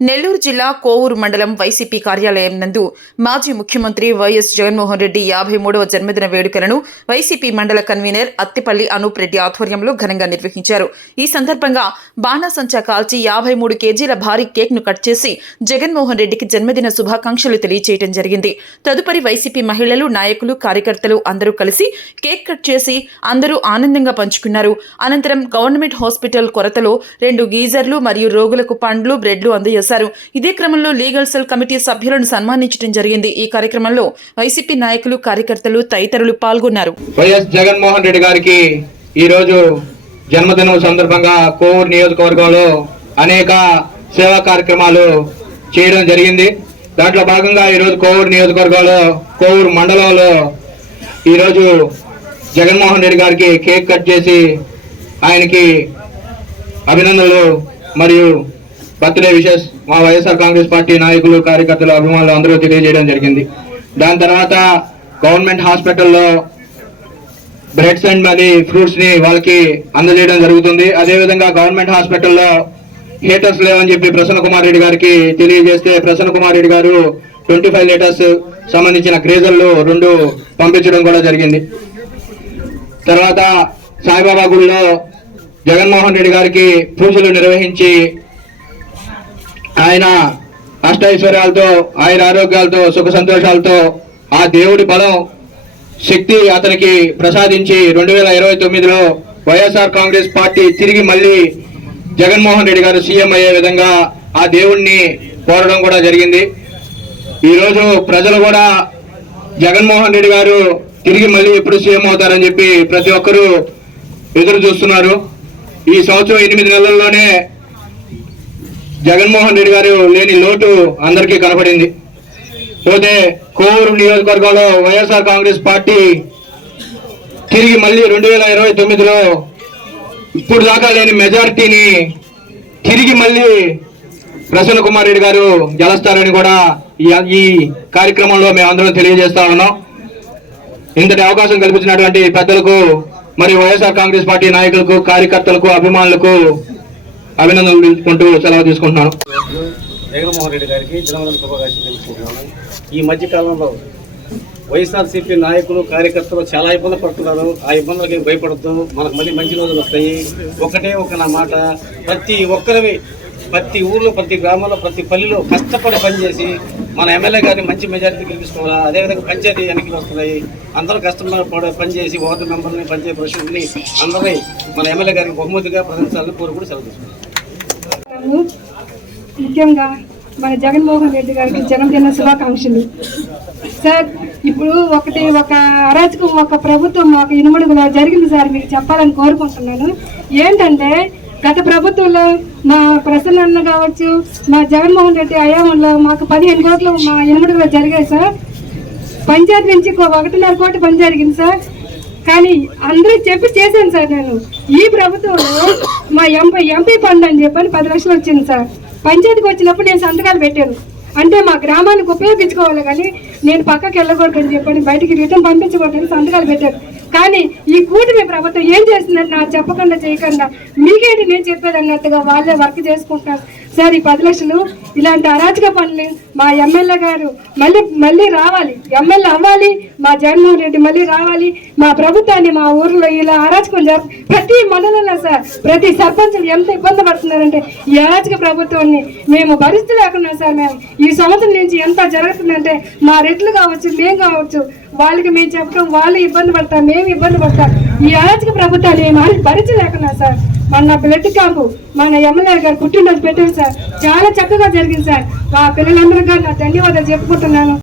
నెల్లూరు జిల్లా కోవూరు మండలం వైసీపీ కార్యాలయం నందు మాజీ ముఖ్యమంత్రి వైఎస్ జగన్మోహన్ రెడ్డి 53వ జన్మదిన వేడుకలను వైసీపీ మండల కన్వీనర్ అత్తిపల్లి అనూప్ రెడ్డి ఆధ్వర్యంలో ఘనంగా నిర్వహించారు. ఈ సందర్భంగా బాణాసంచా కాల్చి 53 కేజీల భారీ కేక్ ను కట్ చేసి జగన్మోహన్ రెడ్డికి జన్మదిన శుభాకాంక్షలు తెలియజేయడం జరిగింది. తదుపరి వైసీపీ మహిళలు, నాయకులు, కార్యకర్తలు అందరూ కలిసి కేక్ కట్ చేసి అందరూ ఆనందంగా పంచుకున్నారు. అనంతరం గవర్నమెంట్ హాస్పిటల్ కొరతలో 2 గీజర్లు మరియు రోగులకు పండ్లు, బ్రెడ్లు అందజేశారు. ఇదే క్రమంలో లీగల్ సెల్ కమిటీ సభ్యులను సన్మానించడం జరిగింది. ఈ కార్యక్రమంలో వైసీపీ నాయకులు, కార్యకర్తలు తదితరులు పాల్గొన్నారు. వైఎస్ జగన్మోహన్ రెడ్డి గారికి ఈ రోజు జన్మదినం సందర్భంగా కోవూరు నియోజకవర్గంలో అనేక సేవా కార్యక్రమాలు చేయడం జరిగింది. దాంట్లో భాగంగా ఈ రోజు కోవూరు నియోజకవర్గంలో కోవూరు మండలంలో ఈ రోజు జగన్మోహన్ రెడ్డి గారికి కేక్ కట్ చేసి ఆయనకి అభినందనలు మరియు బర్త్డే విషెస్ మా వైఎస్ఆర్ కాంగ్రెస్ పార్టీ నాయకులు, కార్యకర్తలు, అభిమానులు అందరూ తెలియజేయడం జరిగింది. దాని తర్వాత గవర్నమెంట్ హాస్పిటల్లో బ్రెడ్స్ అండ్ మరి ఫ్రూట్స్ ని వాళ్ళకి అందజేయడం జరుగుతుంది. అదేవిధంగా గవర్నమెంట్ హాస్పిటల్లో హీటర్స్ లేవని చెప్పి ప్రసన్న కుమార్ రెడ్డి గారికి తెలియజేస్తే ప్రసన్న కుమార్ రెడ్డి గారు 25 లీటర్స్ సంబంధించిన గ్రేజర్లు 2 పంపించడం కూడా జరిగింది. తర్వాత సాయిబాబా గుడిలో జగన్మోహన్ రెడ్డి గారికి పూజలు నిర్వహించి ఆయన అష్టైశ్వర్యాలతో, ఆయుర ఆరోగ్యాలతో, సుఖ సంతోషాలతో ఆ దేవుడి బలం, శక్తి అతనికి ప్రసాదించి 2029లో వైఎస్ఆర్ కాంగ్రెస్ పార్టీ తిరిగి మళ్ళీ జగన్మోహన్ రెడ్డి గారు సీఎం అయ్యే విధంగా ఆ దేవుణ్ణి కోరడం కూడా జరిగింది. ఈరోజు ప్రజలు కూడా జగన్మోహన్ రెడ్డి గారు తిరిగి మళ్ళీ ఎప్పుడు సీఎం అవుతారని చెప్పి ప్రతి ఒక్కరూ ఎదురు చూస్తున్నారు. ఈ సంవత్సరం 8 నెలల్లోనే జగన్మోహన్ రెడ్డి గారు లేని లోటు అందరికీ కనపడింది. పోతే కోవూరు నియోజకవర్గంలో వైఎస్ఆర్ కాంగ్రెస్ పార్టీ తిరిగి మళ్ళీ 2029లో ఇప్పుడు దాకా లేని మెజారిటీని తిరిగి మళ్ళీ ప్రసన్న కుమార్ రెడ్డి గారు గెలుస్తారని కూడా ఈ కార్యక్రమంలో మేమందరం తెలియజేస్తా ఉన్నాం. ఇంతటి అవకాశం కల్పించినటువంటి పెద్దలకు మరియు వైఎస్ఆర్ కాంగ్రెస్ పార్టీ నాయకులకు, కార్యకర్తలకు, అభిమానులకు అభినందనలు తెలుసుకుంటూ సెలవు తీసుకుంటున్నాను. జగన్మోహన్ రెడ్డి గారికి జన్మదిన శుభాకాంక్షలు తెలుసుకుంటున్నాను. ఈ మధ్య కాలంలో వైఎస్ఆర్సీపీ నాయకులు, కార్యకర్తలు చాలా ఇబ్బంది పడుతున్నారు. ఆ ఇబ్బందులకి భయపడద్దు, మనకు మళ్ళీ మంచి రోజులు వస్తాయి. ఒకటే నా మాట, ప్రతి ఒక్కరివి ప్రతి ఊర్లో, ప్రతి గ్రామంలో, ప్రతి పల్లెలో కష్టపడి పనిచేసి మన ఎమ్మెల్యే గారిని మంచి మెజారిటీ గెలిపించుకోవాలా. అదేవిధంగా పంచాయతీ ఎన్నికలు వస్తున్నాయి, అందరూ కష్టపడి పనిచేసి వార్డు మెంబర్ని, పంచాయతీ ప్రెసిడెంట్ని అందరినీ మన ఎమ్మెల్యే గారికి బహుమతిగా ప్రకటించాలని కోరుకుంటూ సెలవు తీసుకుంటాం. ముఖ్యంగా మన జగన్మోహన్ రెడ్డి గారికి జన్మదిన శుభాకాంక్షలు. సార్, ఇప్పుడు ఒక అరాచకం, ఒక ప్రభుత్వం ఒక ఇనుమడుగులో జరిగింది సార్, మీకు చెప్పాలని కోరుకుంటున్నాను. ఏంటంటే గత ప్రభుత్వంలో మా ప్రసన్న కావచ్చు, మా జగన్మోహన్ రెడ్డి హయాంలో మాకు 15 కోట్లు మా ఇనుమడుగులో జరిగాయి సార్. పంచాయతీ నుంచి 1.5 కోటి పని జరిగింది సార్. కానీ అందరూ చెప్పి చేశాను సార్. నేను ఈ ప్రభుత్వంలో మా ఎంపీ ఫండ్ అని చెప్పని 10 లక్షలు వచ్చింది సార్. పంచాయతీకి వచ్చినప్పుడు నేను సంతకాలు పెట్టాను. అంటే మా గ్రామానికి ఉపయోగించుకోవాలి, కానీ నేను పక్కకి వెళ్ళకూడదని చెప్పని, బయటికి రిటర్న్ పంపించకూడదని సంతకాలు పెట్టాను. కానీ ఈ కూటమి ప్రభుత్వం ఏం చేస్తుందని నాకు చెప్పకుండా, చేయకుండా మీకేంటి నేను చెప్పేది అన్నట్టుగా వాళ్ళే వర్క్ చేసుకుంటున్నారు సార్. ఈ 10 లక్షలు ఇలాంటి అరాచక పనులు మా ఎమ్మెల్యే గారు మళ్ళీ రావాలి, ఎమ్మెల్యే అవ్వాలి, మా జగన్మోహన్ రెడ్డి మళ్ళీ రావాలి. మా ప్రభుత్వాన్ని మా ఊర్లో ఇలా అరాచకం ప్రతి మండలంలో సార్, ప్రతి సర్పంచులు ఎంత ఇబ్బంది పడుతున్నారంటే ఈ అరాచక ప్రభుత్వాన్ని మేము భరిస్తలేకున్నాం సార్. మేము ఈ సంవత్సరం నుంచి ఎంత జరుగుతుందంటే మా రెట్లు కావచ్చు, మేము కావచ్చు, వాళ్ళకి మేము చెప్పడం, వాళ్ళు ఇబ్బంది పడతాం, మేము ఇబ్బంది పడతాం. ఈ అరాచక ప్రభుత్వాన్ని భరించలేకున్నా సార్. మన బ్లడ్ క్యాంపు మన ఎమ్మెల్యే గారు పుట్టినరోజు పెట్టారు సార్, చాలా చక్కగా జరిగింది సార్. మా పిల్లలందరికీ నా ధన్యవాదాలు చెప్పుకుంటున్నాను.